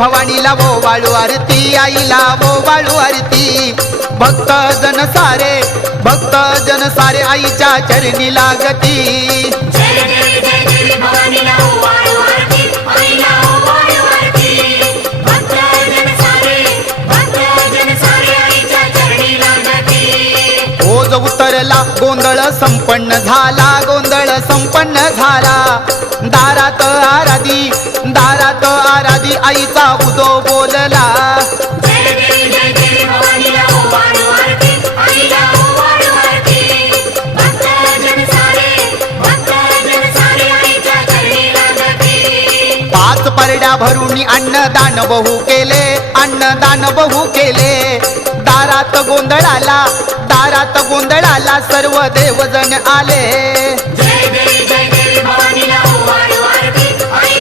भवानीला वो वाळू आरती, आईला वो वाळू आरती। भक्त जन सारे आईच्या चरणी लागती। जय जय जय जय भवानीला ओवाळू आरती, आईला ओवाळू आरती। भक्त जन सारे आईच्या चरणी लागती। ओज उतरला गोंधळ संपन्न झाला, गोंधळ संपन्न झाला। दारात आराधी आईचा उदो बोलला। जय जय जय जय भवानीला ओवाळू आरती, आईला ओवाळू आरती। भक्त जन सारे आईच्या चरणी लागती। 5 परड्या भरून अन्नदान बहु केले, अन्नदान बहु केले। दारात गोंधळाला सर्व देवजण आले।